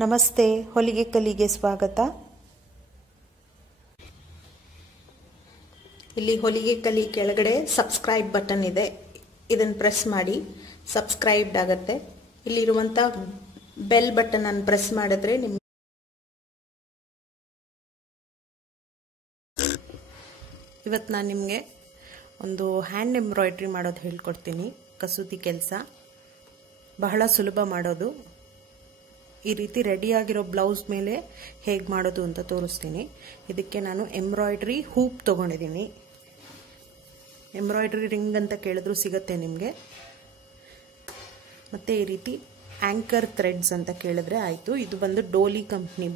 ನಮಸ್ತೆ, ಹೊಲಿಗೆ ಕಲಿಗೆ ಸ್ವಾಗತ. ಇಲ್ಲಿ ಹೊಲಿಗೆ ಕಲಿ ಕೆಳಗಡೆ ಸಬ್ಸ್ಕ್ರೈಬ್ ಬಟನ್ ಇದೆ. ಇದನ್ನು ಪ್ರೆಸ್ ಮಾಡಿ ಸಬ್ಸ್ಕ್ರೈಬ್ಡ್ ಆಗುತ್ತೆ. ಇಲ್ಲಿರುವಂಥ ಬೆಲ್ ಬಟನ್ ಅನ್ನು ಪ್ರೆಸ್ ಮಾಡಿದ್ರೆ ನಿಮ್ಮ ಇವತ್ತು ನಾನು ನಿಮಗೆ ಒಂದು ಹ್ಯಾಂಡ್ ಎಂಬ್ರಾಯ್ಡ್ರಿ ಮಾಡೋದು ಹೇಳ್ಕೊಡ್ತೀನಿ. ಕಸೂತಿ ಕೆಲಸ. ಬಹಳ ಸುಲಭ ಮಾಡೋದು. ಈ ರೀತಿ ರೆಡಿಯಾಗಿರೋ ಬ್ಲೌಸ್ ಮೇಲೆ ಹೇಗೆ ಮಾಡೋದು ಅಂತ ತೋರಿಸ್ತೀನಿ. ಇದಕ್ಕೆ ನಾನು ಎಂಬ್ರಾಯ್ಡ್ರಿ ಹೂಪ್ ತೊಗೊಂಡಿದ್ದೀನಿ. ಎಂಬ್ರಾಯ್ಡ್ರಿ ರಿಂಗ್ ಅಂತ ಕೇಳಿದ್ರು ಸಿಗುತ್ತೆ ನಿಮಗೆ. ಮತ್ತು ಈ ರೀತಿ ಆ್ಯಂಕರ್ ಥ್ರೆಡ್ಸ್ ಅಂತ ಕೇಳಿದ್ರೆ ಆಯಿತು. ಇದು ಬಂದು ಡೋಲಿ ಕಂಪ್ನಿ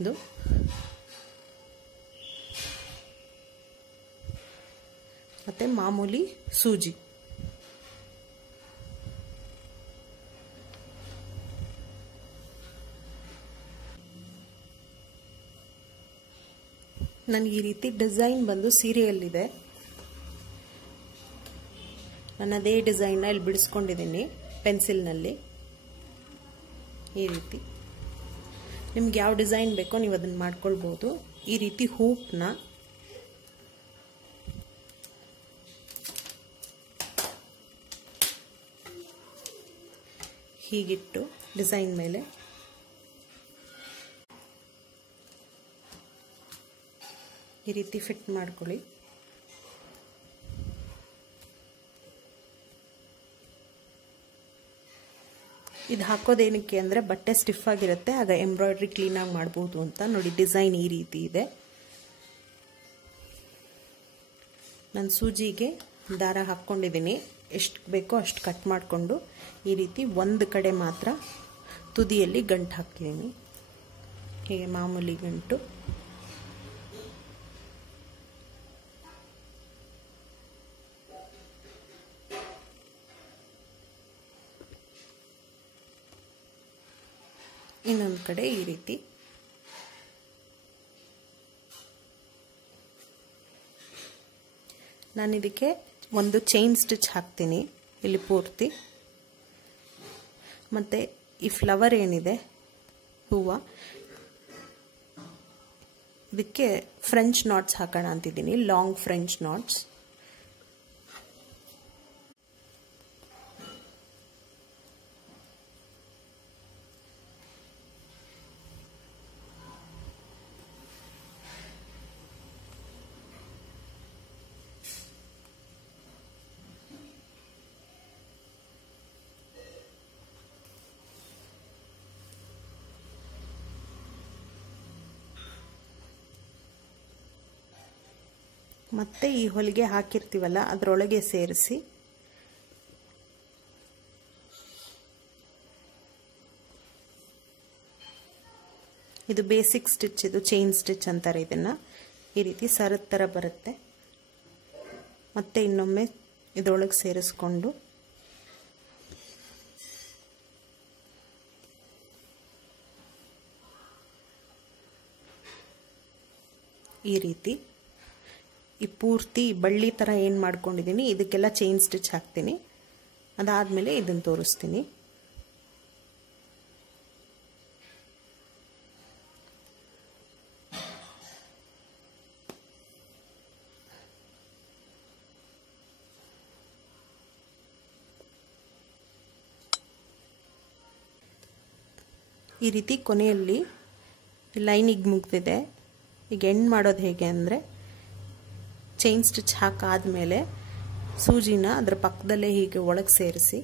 ಇದು ಮತ್ತು ಮಾಮೂಲಿ ಸೂಜಿ. ನನಗೆ ಈ ರೀತಿ ಡಿಸೈನ್ ಬಂದು ಸೀರೆಯಲ್ಲಿದೆ. ನಾನು ಅದೇ ಡಿಸೈನ್ನ ಇಲ್ಲಿ ಬಿಡಿಸ್ಕೊಂಡಿದ್ದೀನಿ, ಪೆನ್ಸಿಲ್ನಲ್ಲಿ. ಈ ರೀತಿ. ನಿಮ್ಗೆ ಯಾವ ಡಿಸೈನ್ ಬೇಕೋ ನೀವು ಅದನ್ನು ಮಾಡ್ಕೊಳ್ಬೋದು. ಈ ರೀತಿ ಹೂಪ್ನ. ಹೀಗಿಟ್ಟು ಡಿಸೈನ್ ಮೇಲೆ. ಈ ರೀತಿ ಫಿಟ್ ಮಾಡ್ಕೊಳ್ಳಿ. ಇದು ಹಾಕೋದೇನಕ್ಕೆ ಅಂದರೆ ಬಟ್ಟೆ ಸ್ಟಿಫ್ ಆಗಿರುತ್ತೆ, ಆಗ ಎಂಬ್ರಾಯ್ಡ್ರಿ ಕ್ಲೀನಾಗಿ ಮಾಡ್ಬೋದು ಅಂತ ನೋಡಿ ಡಿಸೈನ್ ಈ ರೀತಿ ಇದೆ. ನಾನು ಸೂಜಿಗೆ ದಾರ ಹಾಕ್ಕೊಂಡಿದ್ದೀನಿ. ಎಷ್ಟು ಬೇಕೋ ಅಷ್ಟು ಕಟ್ ಮಾಡಿಕೊಂಡು ಈ ರೀತಿ ಒಂದು ಕಡೆ ಮಾತ್ರ ತುದಿಯಲ್ಲಿ ಗಂಟು ಹಾಕ್ತೀನಿ. ಹೀಗೆ ಮಾಮೂಲಿ ಗಂಟು. ಇನ್ನೊಂದು ಕಡೆ ಈ ರೀತಿ. ನಾನು ಇದಕ್ಕೆ ಒಂದು ಚೈನ್ ಸ್ಟಿಚ್ ಹಾಕ್ತೀನಿ, ಇಲ್ಲಿ ಪೂರ್ತಿ. ಮತ್ತು ಈ ಫ್ಲವರ್ ಏನಿದೆ, ಹೂವು, ಇದಕ್ಕೆ ಫ್ರೆಂಚ್ ನಾಟ್ಸ್ ಹಾಕೋಣ ಅಂತಿದ್ದೀನಿ ಲಾಂಗ್ ಫ್ರೆಂಚ್ ನಾಟ್ಸ್ ಮತ್ತೆ ಈ ಹೊಲಿಗೆ ಹಾಕಿರ್ತೀವಲ್ಲ, ಅದರೊಳಗೆ ಸೇರಿಸಿ. ಇದು ಬೇಸಿಕ್ ಸ್ಟಿಚ್ ಇದು ಚೈನ್ ಸ್ಟಿಚ್ ಅಂತಾರೆ ಇದನ್ನ. ಈ ರೀತಿ ಸರದ ಥರ ಬರುತ್ತೆ. ಮತ್ತೆ ಇನ್ನೊಮ್ಮೆ ಇದರೊಳಗೆ ಸೇರಿಸ್ಕೊಂಡು. ಈ ರೀತಿ. ಈ ಪೂರ್ತಿ ಬಳ್ಳಿ ಥರ ಏನು ಮಾಡ್ಕೊಂಡಿದ್ದೀನಿ ಇದಕ್ಕೆಲ್ಲ ಚೈನ್ ಸ್ಟಿಚ್ ಹಾಕ್ತೀನಿ. ಅದಾದಮೇಲೆ ಇದನ್ನು ತೋರಿಸ್ತೀನಿ. ಈ ರೀತಿ ಕೊನೆಯಲ್ಲಿ ಲೈನಿಗೆ ಮುಗ್ದಿದೆ. ಈಗ ಎಂಡ್ ಮಾಡೋದು ಹೇಗೆ ಅಂದರೆ ಚೈನ್ ಸ್ಟಿಚ್ ಹಾಕಾದ್ಮೇಲೆ ಸೂಜಿನ ಅದರ ಪಕ್ಕದಲ್ಲೇ ಹೀಗೆ ಒಳಗೆ ಸೇರಿಸಿ.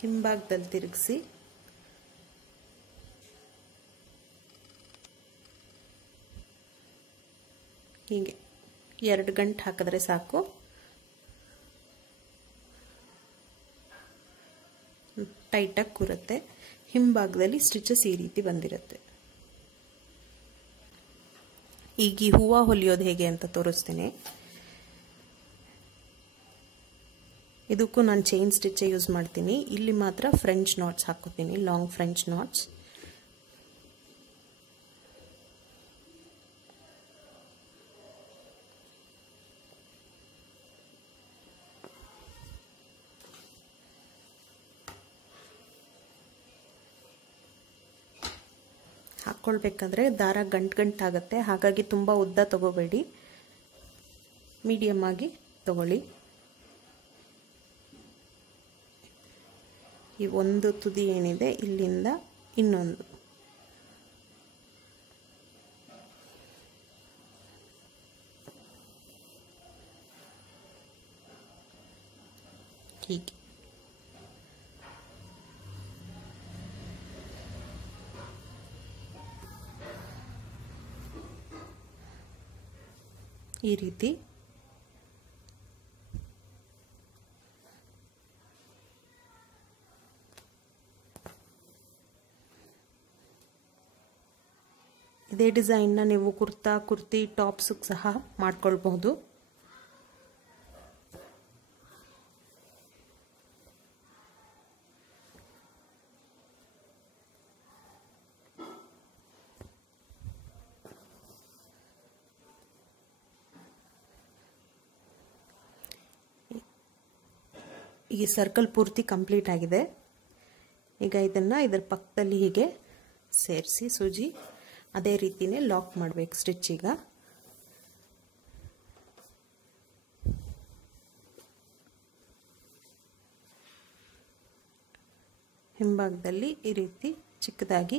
ಹಿಂಭಾಗದಲ್ಲಿ ತಿರುಗಿಸಿ. ಹೀಗೆ ಎರಡು ಗಂಟೆ ಹಾಕಿದ್ರೆ ಸಾಕು. ಟೈಟಾಗಿ ಕೂರುತ್ತೆ. ಹಿಂಭಾಗದಲ್ಲಿ ಸ್ಟಿಚಸ್ ಈ ರೀತಿ ಬಂದಿರುತ್ತೆ. ಈಗ ಈ ಹೂವು ಹೊಲಿಯೋದು ಹೇಗೆ ಅಂತ ತೋರಿಸ್ತೀನಿ. ಇದಕ್ಕೂ ನಾನು ಚೈನ್ ಸ್ಟಿಚ್ಚೇ ಯೂಸ್ ಮಾಡ್ತೀನಿ. ಇಲ್ಲಿ ಮಾತ್ರ ಫ್ರೆಂಚ್ ನಾಟ್ಸ್ ಹಾಕೋತೀನಿ ಲಾಂಗ್ ಫ್ರೆಂಚ್ ನಾಟ್ಸ್ ಬಿಚ್ಕೊಳ್ಬೇಕಾದ್ರೆ ದಾರ ಗಂಟು ಗಂಟಾಗುತ್ತೆ ಹಾಗಾಗಿ ತುಂಬ ಉದ್ದ ತಗೋಬೇಡಿ. ಮೀಡಿಯಮ್ ಆಗಿ ತಗೊಳ್ಳಿ. ಈ ಒಂದು ತುದಿ ಏನಿದೆ, ಇಲ್ಲಿಂದ ಇನ್ನೊಂದು. ಹೀಗೆ. ಈ ರೀತಿ. ಇದೇ ಡಿಸೈನ್ನ ನೀವು ಕುರ್ತಾ ಕುರ್ತಿ ಟಾಪ್ಸಿಗೆ ಸಹ ಮಾಡ್ಕೊಳ್ಬಹುದು. ಈ ಸರ್ಕಲ್ ಪೂರ್ತಿ ಕಂಪ್ಲೀಟ್ ಆಗಿದೆ. ಈಗ ಇದನ್ನು ಇದರ ಪಕ್ಕದಲ್ಲಿ ಹೀಗೆ ಸೇರಿಸಿ ಸೂಜಿ. ಅದೇ ರೀತಿಯೇ ಲಾಕ್ ಮಾಡಬೇಕು ಸ್ಟಿಚ್ ಈಗ. ಹಿಂಭಾಗದಲ್ಲಿ ಈ ರೀತಿ ಚಿಕ್ಕದಾಗಿ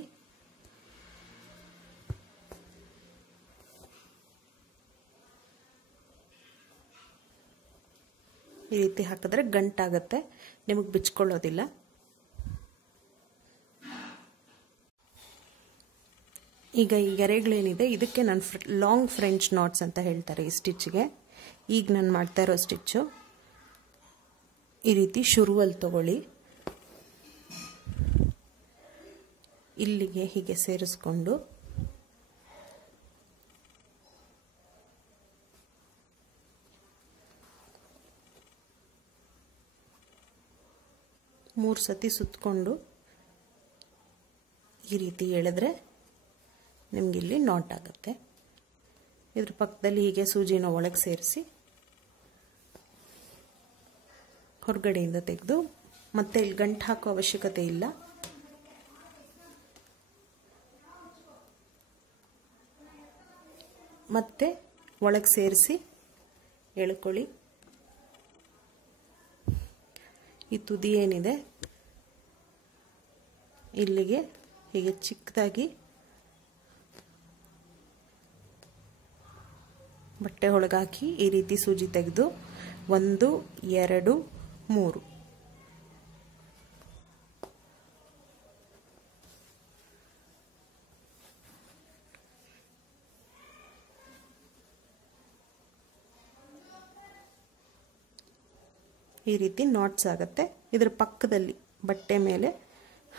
ಈ ರೀತಿ ಹಾಕಿದ್ರೆ ಗಂಟಾಗತ್ತೆ. ನಿಮಗೆ ಬಿಚ್ಕೊಳ್ಳೋದಿಲ್ಲ. ಈಗ ಈ ಗೆರೆಗಳೇನಿದೆ ಇದಕ್ಕೆ ನಾನು ಫ್ರ ಲಾಂಗ್ ಫ್ರೆಂಚ್ ನಾಟ್ಸ್ ಅಂತ ಹೇಳ್ತಾರೆ ಈ ಸ್ಟಿಚ್ಗೆ ಈಗ ನಾನು ಮಾಡ್ತಾ ಇರೋ ಸ್ಟಿಚ್ಚು ಈ ರೀತಿ ಶುರುವಲ್ಲಿ ತಗೊಳ್ಳಿ. ಇಲ್ಲಿಗೆ ಹೀಗೆ ಸೇರಿಸ್ಕೊಂಡು. ಮೂರು ಸತಿ ಸುತ್ತಕೊಂಡು ಈ ರೀತಿ ಎಳೆದ್ರೆ ನಿಮಗಿಲ್ಲಿ ನಾಟ್ ಆಗುತ್ತೆ. ಇದ್ರ ಪಕ್ಕದಲ್ಲಿ ಹೀಗೆ ಸೂಜಿನ ಒಳಗೆ ಸೇರಿಸಿ ಹೊರಗಡೆಯಿಂದ ತೆಗೆದು, ಮತ್ತೆ ಇಲ್ಲಿ ಗಂಟು ಹಾಕೋ ಅವಶ್ಯಕತೆ ಇಲ್ಲ. ಮತ್ತೆ ಒಳಗೆ ಸೇರಿಸಿ ಎಳ್ಕೊಳ್ಳಿ. ಈ ತುದಿ ಏನಿದೆ? ಇಲ್ಲಿಗೆ ಹೀಗೆ ಚಿಕ್ಕದಾಗಿ ಬಟ್ಟೆ ಒಳಗಾಕಿ ಈ ರೀತಿ ಸೂಜಿ ತೆಗೆದು ಒಂದು, ಎರಡು, ಮೂರು. ಈ ರೀತಿ ನಾಟ್ಸ್ ಆಗುತ್ತೆ. ಇದರ ಪಕ್ಕದಲ್ಲಿ ಬಟ್ಟೆ ಮೇಲೆ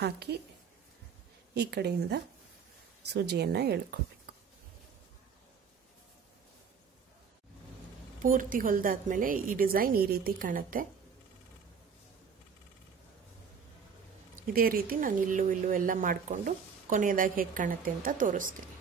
ಹಾಕಿ ಈ ಕಡೆಯಿಂದ ಸೂಜಿಯನ್ನು ಎಳ್ಕೊಬೇಕು. ಪೂರ್ತಿ ಹೊಲಿದಾದ್ಮೇಲೆ ಈ ಡಿಸೈನ್ ಈ ರೀತಿ ಕಾಣುತ್ತೆ. ಇದೇ ರೀತಿ ನಾನು ಇಲ್ಲೂ ಇಲ್ಲೂ ಎಲ್ಲ ಮಾಡಿಕೊಂಡು ಕೊನೆಯದಾಗಿ ಹೇಗೆ ಕಾಣುತ್ತೆ ಅಂತ ತೋರಿಸ್ತೀನಿ.